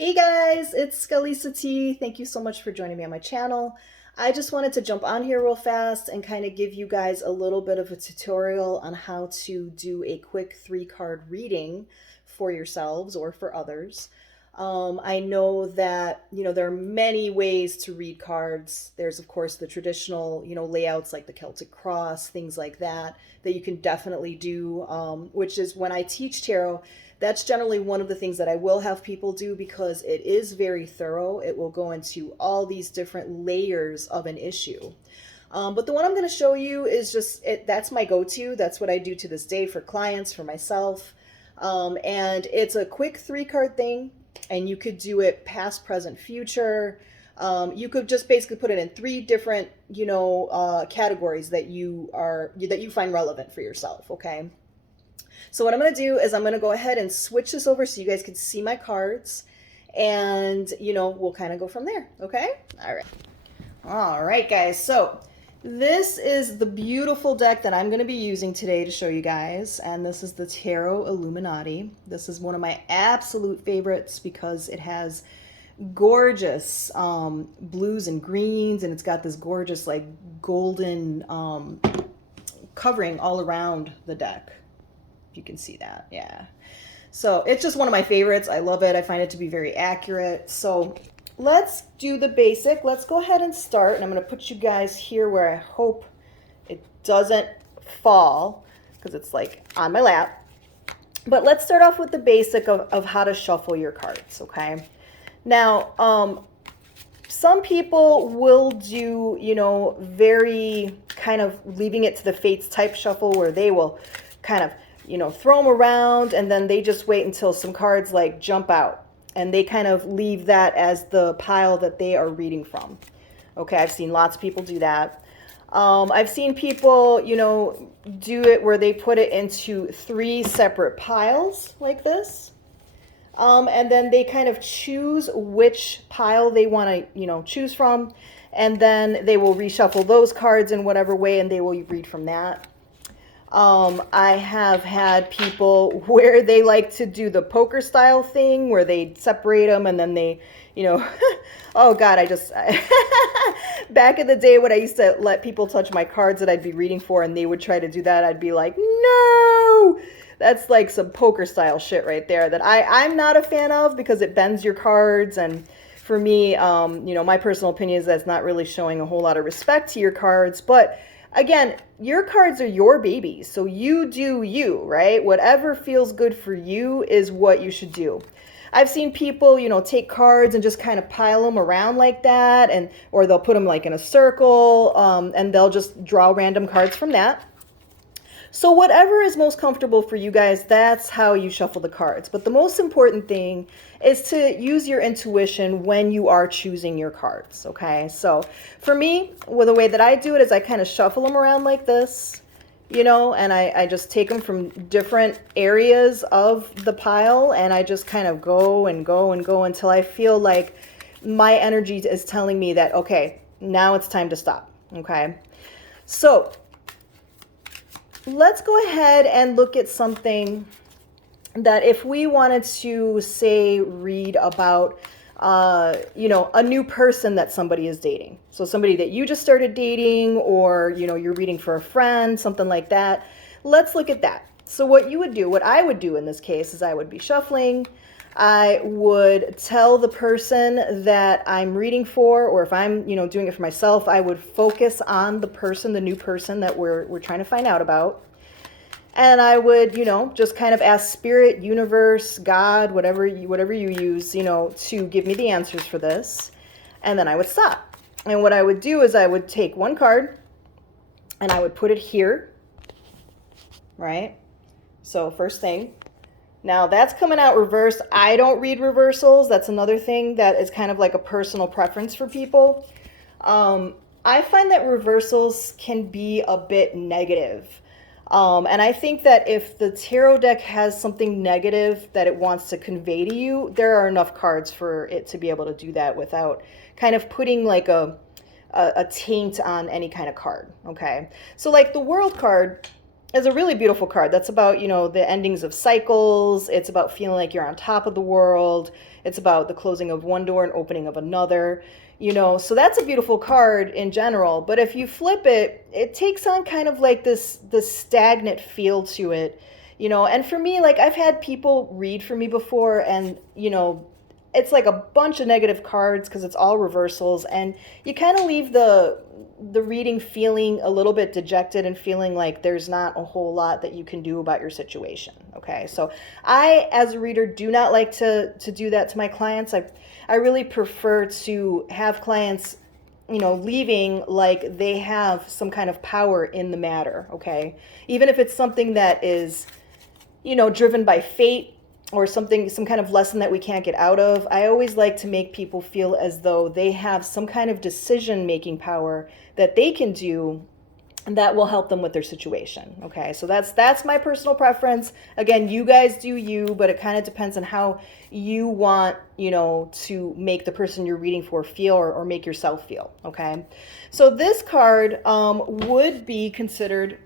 Hey guys, it's Skalisa T. Thank you so much for joining me on my channel. I just wanted to jump on here real fast and kind of give you guys a little bit of a tutorial on how to do a quick 3 card reading for yourselves or for others. I know that, there are many ways to read cards. There's, of course, the traditional, layouts like the Celtic cross, things like that, that you can definitely do, which is when I teach tarot. That's generally one of the things that I will have people do because it is very thorough. It will go into all these different layers of an issue. But the one I'm going to show you is that's my go-to. That's what I do to this day for clients, for myself. And it's a quick 3 card thing, and you could do it past, present, future. You could just basically put it in 3 different, categories that you find relevant for yourself. Okay. So what I'm going to do is I'm going to go ahead and switch this over so you guys can see my cards, and we'll kind of go from there. Okay. All right, guys. So this is the beautiful deck that I'm going to be using today to show you guys, and this is the Tarot Illuminati. This is one of my absolute favorites because it has gorgeous blues and greens, and it's got this gorgeous like golden covering all around the deck. If you can see that, yeah. So it's just one of my favorites. I love it. I find it to be very accurate. So let's do the basic. Let's go ahead and start. And I'm going to put you guys here where I hope it doesn't fall because it's like on my lap. But let's start off with the basic of how to shuffle your cards, okay? Now, some people will do, very kind of leaving it to the fates type shuffle where they will kind of, throw them around and then they just wait until some cards like jump out and they kind of leave that as the pile that they are reading from. Okay, I've seen lots of people do that. I've seen people, do it where they put it into 3 separate piles like this. And then they kind of choose which pile they want to, choose from. And then they will reshuffle those cards in whatever way and they will read from that. I have had people where they like to do the poker style thing where they separate them and then they, oh God, back in the day when I used to let people touch my cards that I'd be reading for and they would try to do that, I'd be like, no, that's like some poker style shit right there that I'm not a fan of because it bends your cards. And for me, my personal opinion is that's not really showing a whole lot of respect to your cards. But again, your cards are your babies, so you do you, right? Whatever feels good for you is what you should do. I've seen people, take cards and just kind of pile them around like that, or they'll put them like in a circle, and they'll just draw random cards from that. So whatever is most comfortable for you guys, that's how you shuffle the cards. But the most important thing is to use your intuition when you are choosing your cards, okay? So for me, the way that I do it is I kind of shuffle them around like this, and I just take them from different areas of the pile, and I just kind of go and go and go until I feel like my energy is telling me that, okay, now it's time to stop, okay? So let's go ahead and look at something that if we wanted to, say, read about, a new person that somebody is dating. So somebody that you just started dating, or, you're reading for a friend, something like that. Let's look at that. So what I would do in this case is I would be shuffling. I would tell the person that I'm reading for, or if I'm, doing it for myself, I would focus on the person, the new person that we're trying to find out about. And I would, just kind of ask spirit, universe, God, whatever you use, to give me the answers for this. And then I would stop. And what I would do is I would take one card and I would put it here, right? So first thing. Now that's coming out reversed. I don't read reversals. That's another thing that is kind of like a personal preference for people. I find that reversals can be a bit negative. And I think that if the tarot deck has something negative that it wants to convey to you, there are enough cards for it to be able to do that without kind of putting like a taint on any kind of card, okay? So like the World card is a really beautiful card. That's about, the endings of cycles. It's about feeling like you're on top of the world. It's about the closing of one door and opening of another. So that's a beautiful card in general. But if you flip it, it takes on kind of like this stagnant feel to it. And for me, like I've had people read for me before, and it's like a bunch of negative cards because it's all reversals, and you kind of leave the reading feeling a little bit dejected and feeling like there's not a whole lot that you can do about your situation. Okay, so I, as a reader, do not like to do that to my clients. I really prefer to have clients, leaving like they have some kind of power in the matter. Okay, even if it's something that is, driven by fate or something, some kind of lesson that we can't get out of. I always like to make people feel as though they have some kind of decision making power that they can do that will help them with their situation. Okay, so that's my personal preference. Again, you guys do you, but it kind of depends on how you want, to make the person you're reading for feel, or make yourself feel. Okay, so this card would be considered,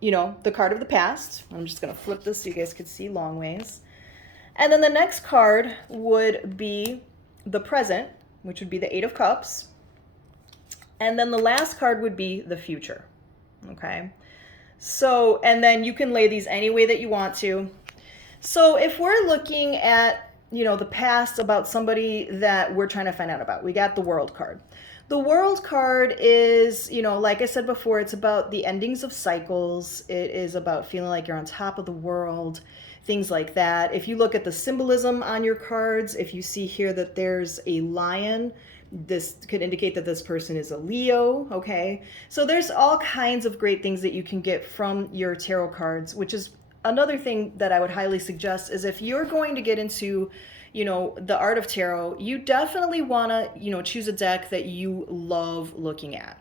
the card of the past. I'm just going to flip this so you guys could see long ways. And then the next card would be the present, which would be the Eight of Cups. And then the last card would be the future. Okay. So, and then you can lay these any way that you want to. So if we're looking at, the past about somebody that we're trying to find out about, we got the World card. The World card is, like I said before, it's about the endings of cycles. It is about feeling like you're on top of the world, things like that. If you look at the symbolism on your cards, if you see here that there's a lion, this could indicate that this person is a Leo. Okay, so there's all kinds of great things that you can get from your tarot cards, which is another thing that I would highly suggest. Is if you're going to get into, the art of tarot, you definitely want to, choose a deck that you love looking at.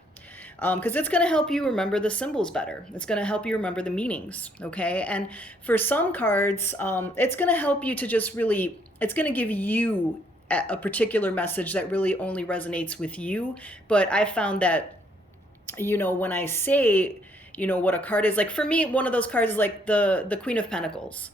Because it's going to help you remember the symbols better. It's going to help you remember the meanings, okay? And for some cards, it's going to help you to just really, it's going to give you a particular message that really only resonates with you. But I found that, when I say, what a card is, like for me, one of those cards is like the Queen of Pentacles.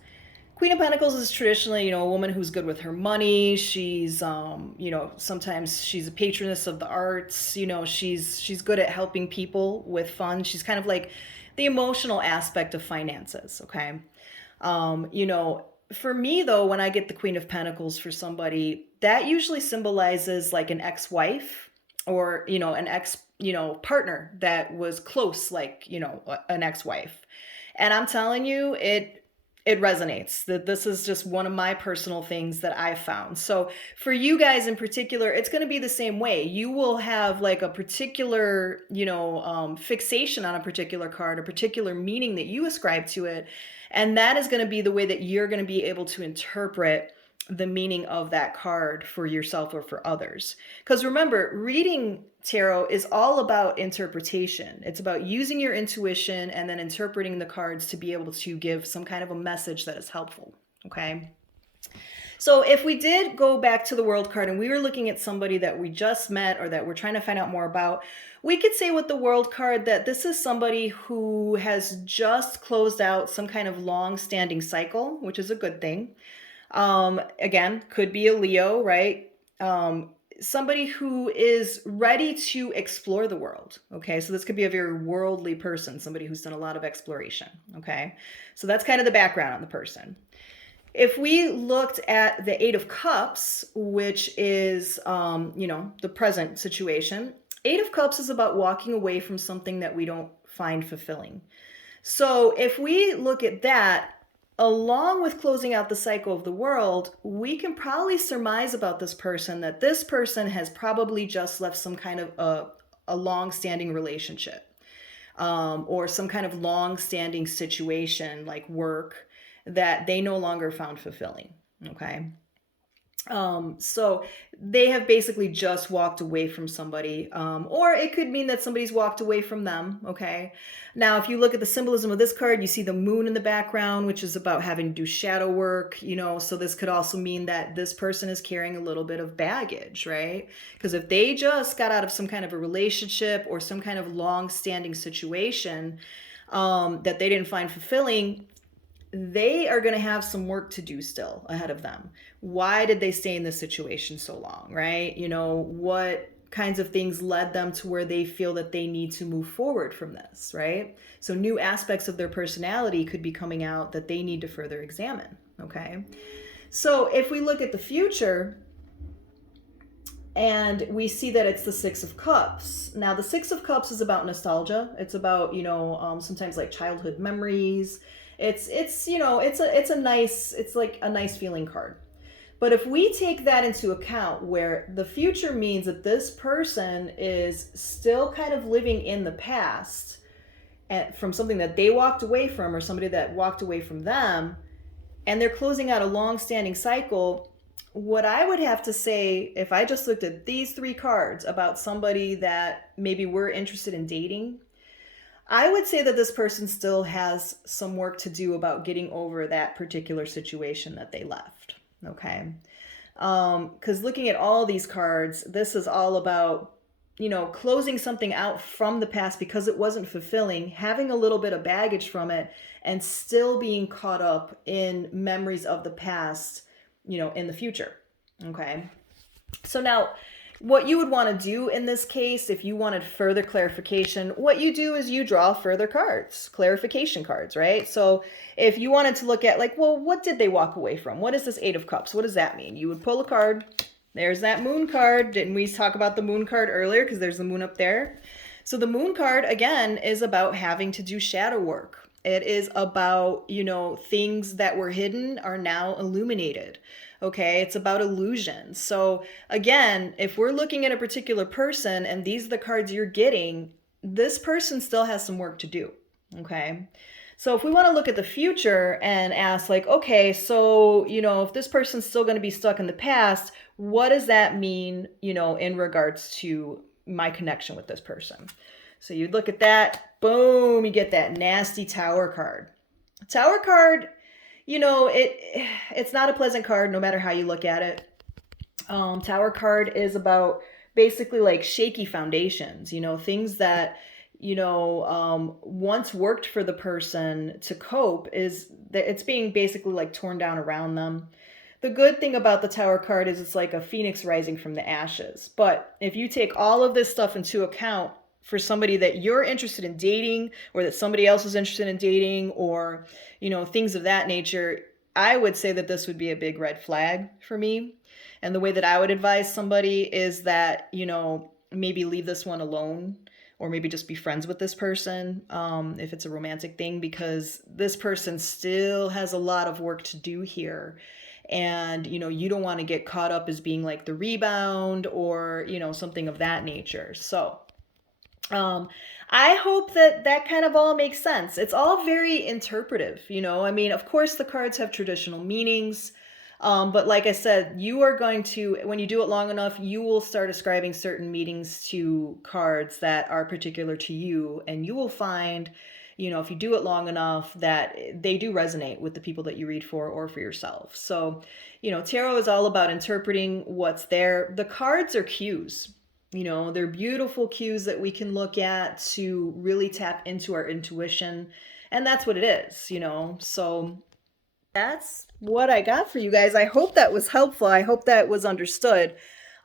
Queen of Pentacles is traditionally, a woman who's good with her money. She's, sometimes she's a patroness of the arts. She's good at helping people with funds. She's kind of like the emotional aspect of finances. Okay. For me though, when I get the Queen of Pentacles for somebody, that usually symbolizes like an ex-wife, or, an ex, partner that was close, like, an ex-wife. And I'm telling you, it resonates. That this is just one of my personal things that I found. So for you guys in particular, it's going to be the same way. You will have like a particular, fixation on a particular card, a particular meaning that you ascribe to it. And that is going to be the way that you're going to be able to interpret the meaning of that card for yourself or for others. Because remember, reading tarot is all about interpretation. It's about using your intuition and then interpreting the cards to be able to give some kind of a message that is helpful. Okay. So if we did go back to the World card and we were looking at somebody that we just met or that we're trying to find out more about, we could say with the World card that this is somebody who has just closed out some kind of long-standing cycle, which is a good thing. Again, could be a Leo, right? Somebody who is ready to explore the world. Okay, so this could be a very worldly person, somebody who's done a lot of exploration. Okay, so that's kind of the background on the person. If we looked at the Eight of Cups, which is, the present situation, Eight of Cups is about walking away from something that we don't find fulfilling. So if we look at that, along with closing out the cycle of the world, we can probably surmise about this person that this person has probably just left some kind of a long-standing relationship, or some kind of long-standing situation like work that they no longer found fulfilling. Okay. So they have basically just walked away from somebody, or it could mean that somebody's walked away from them. Okay. Now, if you look at the symbolism of this card, you see the moon in the background, which is about having to do shadow work, so this could also mean that this person is carrying a little bit of baggage, right? Because if they just got out of some kind of a relationship or some kind of long-standing situation, that they didn't find fulfilling, they are going to have some work to do still ahead of them. Why did they stay in this situation so long, right? What kinds of things led them to where they feel that they need to move forward from this, right? So new aspects of their personality could be coming out that they need to further examine, okay? So if we look at the future, and we see that it's the Six of Cups. Now, the Six of Cups is about nostalgia. It's about, sometimes like childhood memories. It's like a nice feeling card. But if we take that into account, where the future means that this person is still kind of living in the past and from something that they walked away from, or somebody that walked away from them, and they're closing out a long-standing cycle, what I would have to say, if I just looked at these three cards about somebody that maybe we're interested in dating, I would say that this person still has some work to do about getting over that particular situation that they left. Okay. Because looking at all these cards, this is all about, closing something out from the past because it wasn't fulfilling, having a little bit of baggage from it, and still being caught up in memories of the past, in the future. Okay. So now, what you would want to do in this case, if you wanted further clarification, what you do is you draw further cards, clarification cards, right? So if you wanted to look at like, well, what did they walk away from? What is this Eight of Cups? What does that mean? You would pull a card. There's that Moon card. Didn't we talk about the Moon card earlier? Because there's the Moon up there. So the Moon card, again, is about having to do shadow work. It is about, things that were hidden are now illuminated. Okay, it's about illusion. So again, if we're looking at a particular person and these are the cards you're getting, this person still has some work to do. Okay. So if we want to look at the future and ask like, okay, so, if this person's still going to be stuck in the past, what does that mean, in regards to my connection with this person? So you'd look at that, boom, you get that nasty Tower card. Tower card, it's not a pleasant card no matter how you look at it. Tower card is about basically like shaky foundations, things that, once worked for the person to cope, is that it's being basically like torn down around them. The good thing about the Tower card is it's like a phoenix rising from the ashes. But if you take all of this stuff into account for somebody that you're interested in dating, or that somebody else is interested in dating, or, things of that nature, I would say that this would be a big red flag for me. And the way that I would advise somebody is that, maybe leave this one alone, or maybe just be friends with this person, if it's a romantic thing, because this person still has a lot of work to do here. And, you don't want to get caught up as being like the rebound or, something of that nature. So, I hope that kind of all makes sense. It's all very interpretive, of course the cards have traditional meanings. But like I said, you are going to, when you do it long enough, you will start ascribing certain meanings to cards that are particular to you. And you will find, if you do it long enough, that they do resonate with the people that you read for or for yourself. So, tarot is all about interpreting what's there. The cards are cues. They're beautiful cues that we can look at to really tap into our intuition. And that's what it is, So that's what I got for you guys. I hope that was helpful. I hope that was understood.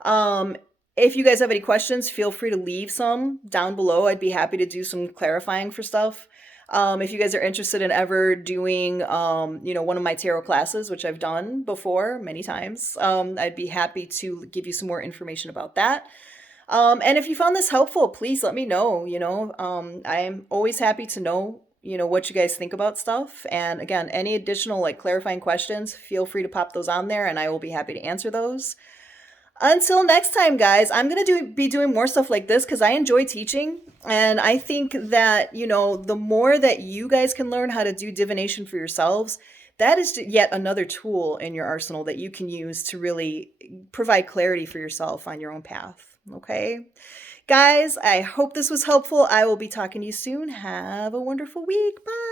If you guys have any questions, feel free to leave some down below. I'd be happy to do some clarifying for stuff. If you guys are interested in ever doing, one of my tarot classes, which I've done before many times, I'd be happy to give you some more information about that. And if you found this helpful, please let me know. I'm always happy to know, what you guys think about stuff. And again, any additional like clarifying questions, feel free to pop those on there and I will be happy to answer those. Until next time, guys, I'm going to be doing more stuff like this because I enjoy teaching. And I think that, the more that you guys can learn how to do divination for yourselves, that is yet another tool in your arsenal that you can use to really provide clarity for yourself on your own path. Okay, guys, I hope this was helpful. I will be talking to you soon. Have a wonderful week. Bye.